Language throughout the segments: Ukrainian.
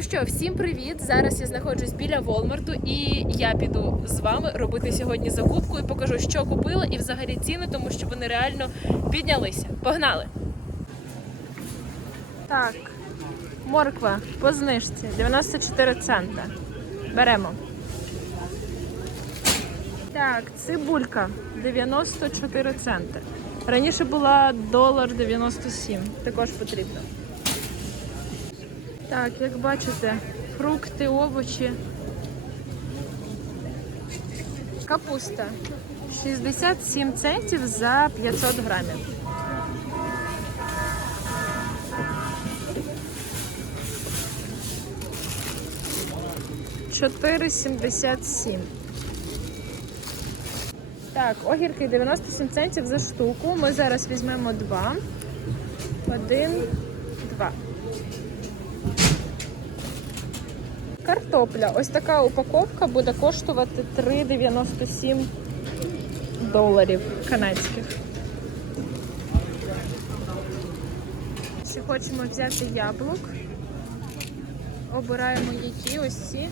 Що, всім привіт! Зараз я знаходжусь біля Волмарту і я піду з вами робити сьогодні закупку і покажу, що купила і взагалі ціни, тому що вони реально піднялися. Погнали! Так, морква по знижці 94 цента. Беремо. Так, цибулька 94 центи. Раніше була долар 97, також потрібно. Так, як бачите, фрукти, овочі. Капуста 67 центів за 500 грамів. Чотири сімдесят сім. Так, огірки 97 центів за штуку. Ми зараз візьмемо два. Один, два. Картопля. Ось така упаковка буде коштувати 3,97 доларів канадських. Якщо хочемо взяти яблук, обираємо які ось ці.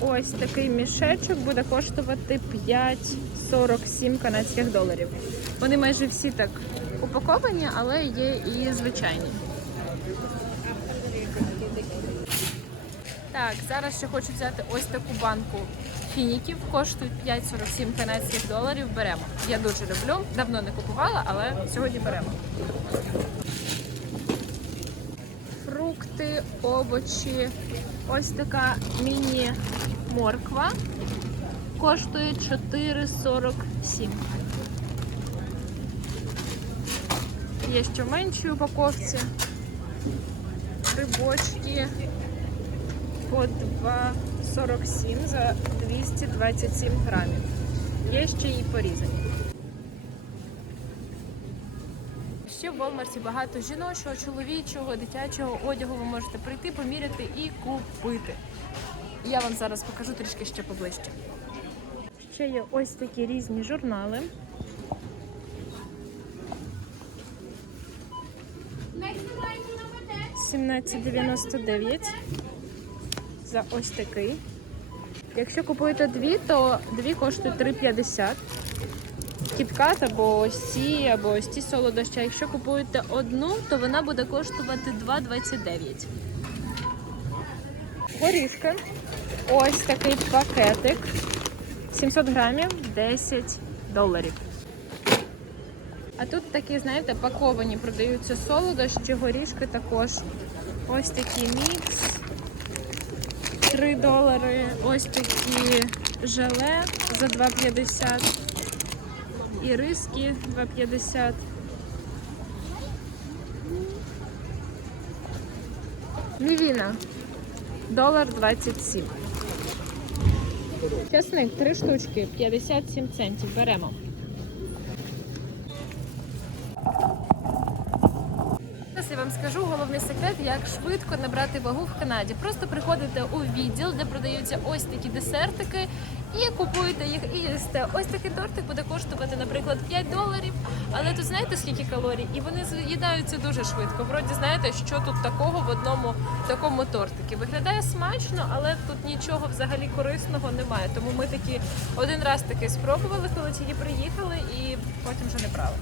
Ось такий мішечок буде коштувати 5,47 канадських доларів. Вони майже всі так упаковані, але є і звичайні. Так, зараз ще хочу взяти ось таку банку фініків. Коштують 5,47 канадських доларів. Беремо. Я дуже люблю. Давно не купувала, але сьогодні беремо. Фрукти, овочі. Ось така міні-морква. Коштує 4,47. Є ще в меншій упаковці. Грибочки по 2,47 за 227 грамів. Є ще і порізані. Ще в Walmart багато жіночого, чоловічого, дитячого одягу ви можете прийти, поміряти і купити. Я вам зараз покажу трішки ще поближче. Ще є ось такі різні журнали. $17,99 за ось такий. Якщо купуєте дві, то дві коштують 3,50. Кіткат або ось ці, або ось ці солодощі. А якщо купуєте одну, то вона буде коштувати 2,29. Горішка. Ось такий пакетик. 700 грамів 10 доларів. А тут такі, знаєте, паковані продаються солодощі, горішки також. Ось такий мікс. 3 долари. Ось такі желе за 2,50. І риски 2,50. Мівіна. Долар 27. Часник 3 штучки, 57 центів. Беремо. Зараз я вам скажу головний секрет, як швидко набрати вагу в Канаді. Просто приходите у відділ, де продаються ось такі десертики, і купуєте їх і їсте. Ось такий тортик буде коштувати, наприклад, 5 доларів. Але тут знаєте скільки калорій? І вони з'їдаються дуже швидко. Вроді знаєте, що тут такого в одному такому тортикі. Виглядає смачно, але тут нічого взагалі корисного немає. Тому ми такі один раз таки спробували, коли тільки приїхали, і потім вже не брали.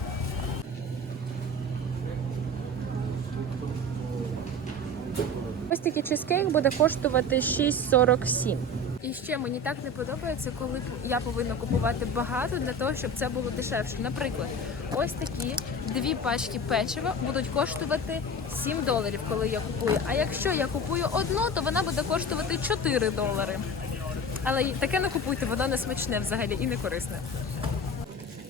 Ось такий чизкейк буде коштувати 6,47. І ще мені так не подобається, коли я повинна купувати багато для того, щоб це було дешевше. Наприклад, ось такі дві пачки печива будуть коштувати 7 доларів, коли я купую. А якщо я купую одну, то вона буде коштувати 4 долари. Але таке не купуйте, воно не смачне взагалі і не корисне.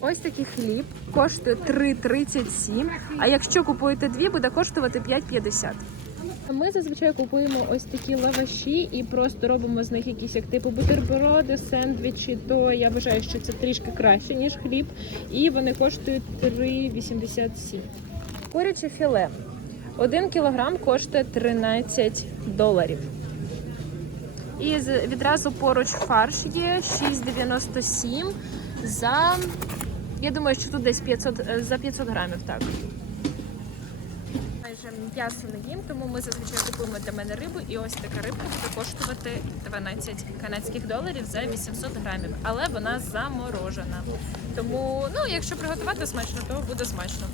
Ось такий хліб коштує 3,37, а якщо купуєте дві, буде коштувати 5,50. Ми зазвичай купуємо ось такі лаваші і просто робимо з них якісь як типу бутерброди, сендвічі. То я вважаю, що це трішки краще ніж хліб, і вони коштують 3,87. Куряче філе. Один кілограм коштує 13 доларів. І відразу поруч фарш є 6,97 за. Я думаю, що тут десь 500, е, за 500 грамів, так. М'ясо не їм, тому ми зазвичай купуємо для мене рибу, і ось така рибка буде коштувати 12 канадських доларів за 800 грамів, але вона заморожена. Тому, ну, якщо приготувати смачно, то буде смачно.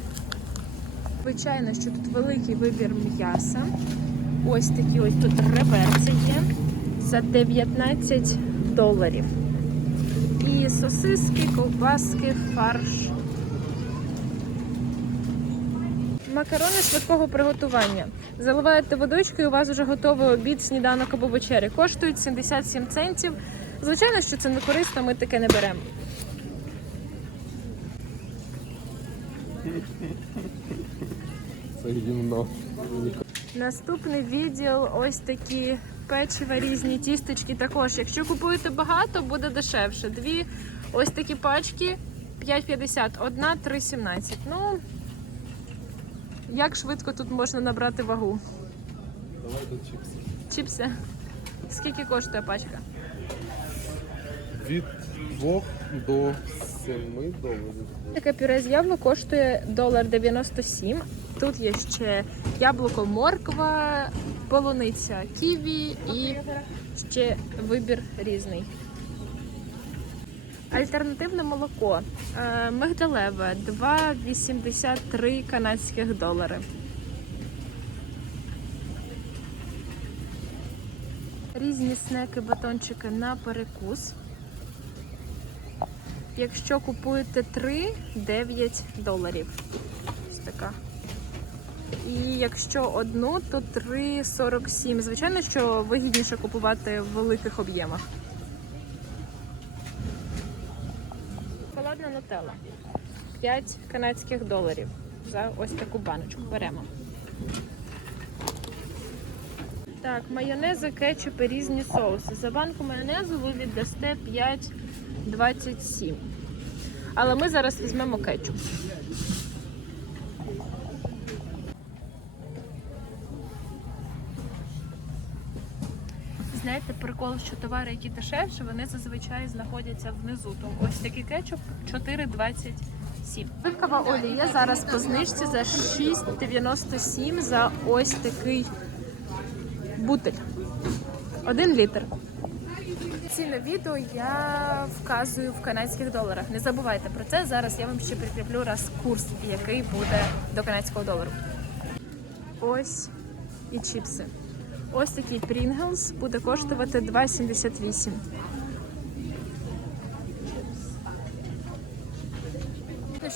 Звичайно, що тут великий вибір м'яса. Ось такі ось тут реберці є за 19 доларів. І сосиски, ковбаски, фарш. Макарони швидкого приготування. Заливаєте водичкою, у вас вже готовий обід, сніданок або вечеря. Коштують 77 центів. Звичайно, що це не корисно, ми таке не беремо. Це гімно. Наступний відділ ось такі печива, різні тістечки також. Якщо купуєте багато, буде дешевше. Дві ось такі пачки 5,50, одна 3,17. Ну, як швидко тут можна набрати вагу? Давайте чіпси. Чіпси. Скільки коштує пачка? Від 2 до 7 доларів. Таке пюре з яблук коштує долар 97. Тут є ще яблуко, морква, полуниця, ківі і ще вибір різний. Альтернативне молоко е, мигдалеве 2,83 канадських долари. Різні снеки, батончики на перекус. Якщо купуєте 3, 9 доларів. Ось така. І якщо одну, то 3,47. Звичайно, що вигідніше купувати в великих об'ємах. 5 канадських доларів за ось таку баночку. Беремо. Так, майонези, кетчупи, різні соуси. За банку майонезу ви віддасте 5,27. Але ми зараз візьмемо кетчуп. Знаєте, прикол, що товари, які дешевші, вони зазвичай знаходяться внизу. Тому ось такий кетчуп 4,27. Оливкова олія зараз по знижці за 6,97 за ось такий бутиль. Один літр. Ціни відео я вказую в канадських доларах. Не забувайте про це. Зараз я вам ще прикріплю раз курс, який буде до канадського долару. Ось і чіпси. Ось такий Pringles буде коштувати 2,78.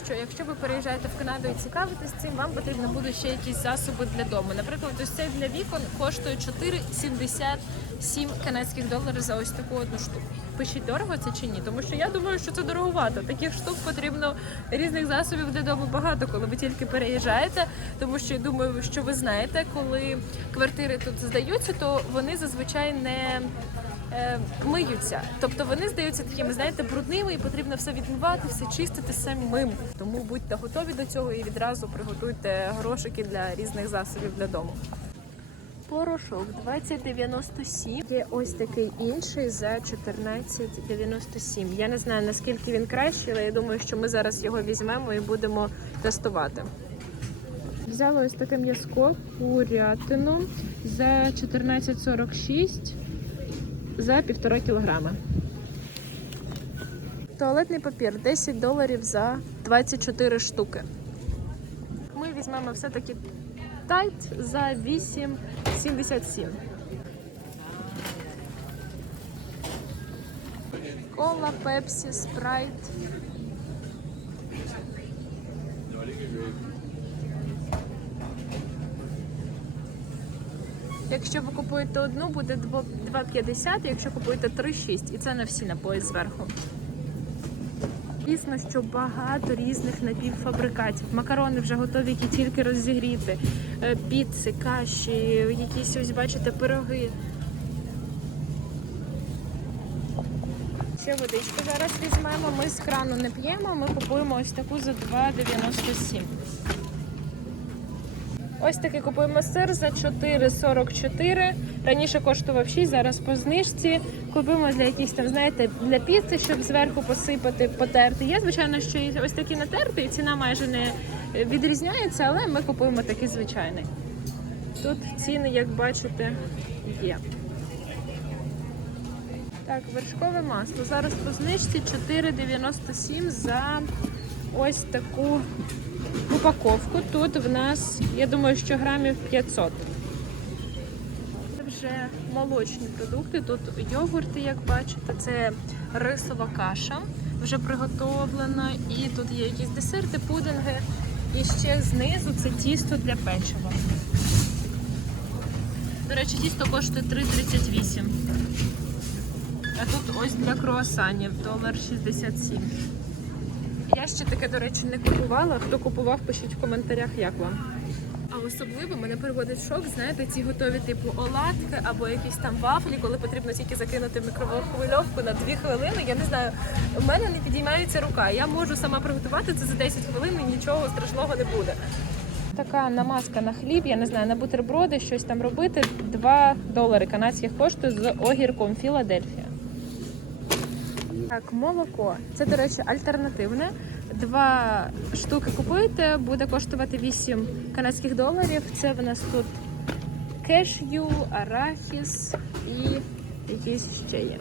Що, якщо ви переїжджаєте в Канаду і цікавитесь цим, вам потрібно буде ще якісь засоби для дому. Наприклад, ось цей для вікон коштує 4,77 канадських доларів за ось таку одну штуку. Пишіть дорого це чи ні, тому що я думаю, що це дороговато. Таких штук потрібно різних засобів для дому багато, коли ви тільки переїжджаєте. Тому що я думаю, що ви знаєте, коли квартири тут здаються, то вони зазвичай не е, миються. Тобто вони здаються такими, знаєте, брудними і потрібно все відмивати, все чистити самим. Тому будьте готові до цього і відразу приготуйте грошики для різних засобів для дому. Порошок 2097. Є ось такий інший за 1497. Я не знаю наскільки він кращий, але я думаю, що ми зараз його візьмемо і будемо тестувати. Взяла ось таке м'язко курятину за 14,46 за півтора кілограма. Туалетний папір 10 доларів за 24 штуки. Ми візьмемо все-таки тайт за 8,77. Кола, пепсі, спрайт. Якщо ви купуєте одну, буде 2,50, якщо купуєте 3,6. І це на всі напої зверху. Звісно, що багато різних напівфабрикатів. Макарони вже готові, які тільки розігріти. Е, Піци, каші, якісь ось бачите, пироги. Ще водичку зараз візьмемо. Ми з крану не п'ємо, ми купуємо ось таку за 2,97. Ось такий купуємо сир за 4,44. Раніше коштував 6, зараз по знижці. Купуємо для якихось там, знаєте, для піци, щоб зверху посипати, потерти. Є, звичайно, що ось такі натерти, і ціна майже не відрізняється, але ми купуємо такий звичайний. тут ціни, як бачите, є. Так, вершкове масло. Зараз по знижці 4,97 за ось таку упаковку. Тут в нас, я думаю, що грамів 500. Це вже молочні продукти. Тут йогурти, як бачите, це рисова каша вже приготовлена. І тут є якісь десерти, пудинги. І ще знизу це тісто для печива. До речі, тісто коштує 3,38. А тут ось для круасанів долар 67. Я ще таке, до речі, не купувала. Хто купував, пишіть в коментарях, як вам. А особливо мене переводить в шок, знаєте, ці готові типу оладки або якісь там вафлі, коли потрібно тільки закинути в мікроволновку на 2 хвилини. Я не знаю, у мене не підіймається рука. Я можу сама приготувати це за 10 хвилин і нічого страшного не буде. Така намазка на хліб, я не знаю, на бутерброди, щось там робити. 2 долари канадських коштує з огірком Філадельфія. Так, молоко. Це, до речі, альтернативне. Два штуки купуєте, буде коштувати 8 канадських доларів. Це в нас тут кешю, арахіс і якісь ще є.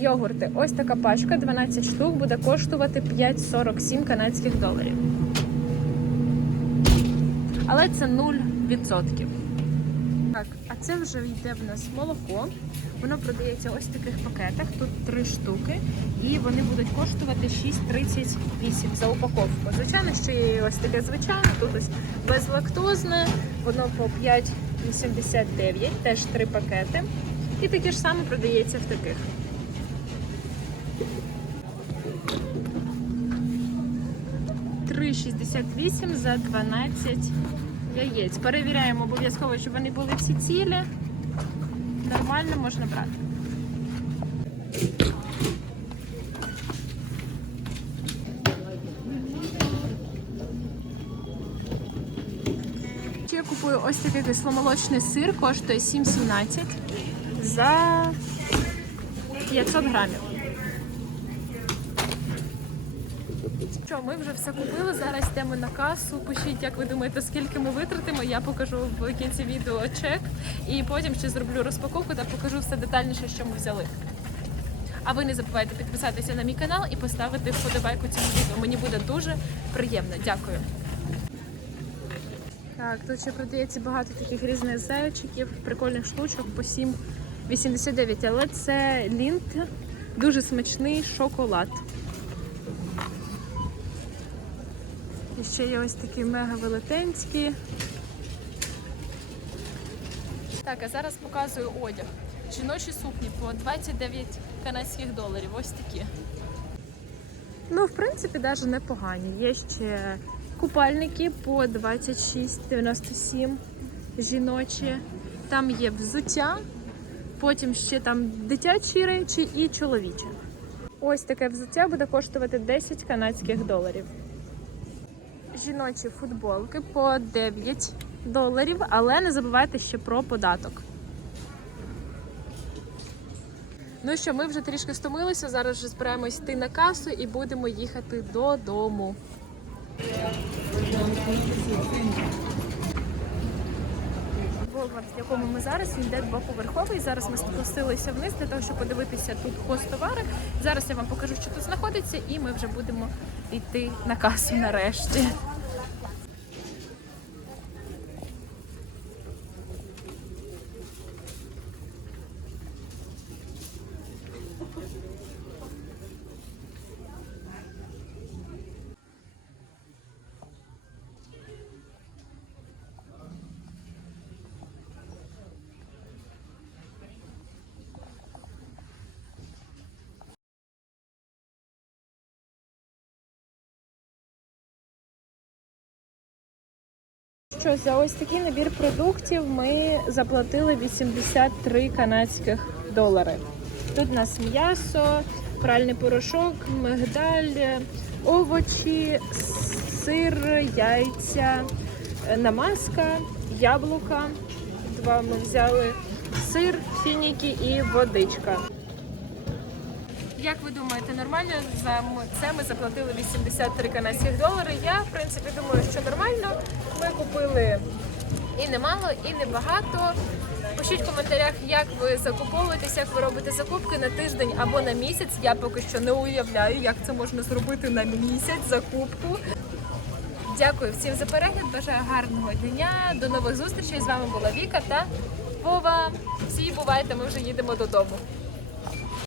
Йогурти. Ось така пачка, 12 штук, буде коштувати 5,47 канадських доларів. Але це 0%. Так, а це вже йде в нас молоко. Воно продається ось в таких пакетах. Тут три штуки, і вони будуть коштувати 6,38 за упаковку. Звичайно, що є ось таке звичайне, тут ось безлактозне, воно по 5,89, теж три пакети. І таке ж саме продається в таких. Три 68 за 12 яєць. Перевіряємо обов'язково, щоб вони були всі цілі. Нормально можна брати. Я купую ось такий кисломолочний сир, коштує 7,17 за 500 грамів. Що, ми вже все купили. Зараз йдемо на касу. Пишіть, як ви думаєте, скільки ми витратимо. Я покажу в кінці відео чек і потім ще зроблю розпаковку та покажу все детальніше, що ми взяли. А ви не забувайте підписатися на мій канал і поставити вподобайку цьому відео. Мені буде дуже приємно. Дякую. Так, тут ще продається багато таких різних зайчиків, прикольних штучок по 7,89. Але це лінт, дуже смачний шоколад. Ще є ось такі мега велетенські. Так, а зараз показую одяг. Жіночі сукні по 29 канадських доларів. Ось такі. Ну, в принципі, навіть непогані. Є ще купальники по 26,97 жіночі. Там є взуття, потім ще там дитячі речі і чоловічі. Ось таке взуття буде коштувати 10 канадських доларів жіночі футболки по 9 доларів, але не забувайте ще про податок. Ну що, ми вже трішки стомилися. Зараз вже збираємось йти на касу і будемо їхати додому. Волмарт, в якому ми зараз, він йде двоповерховий. Зараз ми спустилися вниз для того, щоб подивитися тут хостовари. Зараз я вам покажу, що тут знаходиться, і ми вже будемо йти на касу нарешті. Що за ось такий набір продуктів ми заплатили 83 канадських долари. Тут у нас м'ясо, пральний порошок, мигдаль, овочі, сир, яйця, намазка, яблука. Два ми взяли сир, фініки і водичка. Як ви думаєте, нормально за це ми заплатили 83 канадських долари? Я в принципі думаю, що нормально. Ми купили І немало, і небагато. Пишіть в коментарях, як ви закуповуєтесь, як ви робите закупки на тиждень або на місяць. Я поки що не уявляю, як це можна зробити на місяць закупку. Дякую всім за перегляд. Бажаю гарного дня. До нових зустрічей. З вами була Віка та Вова. Всі бувайте, ми вже їдемо додому.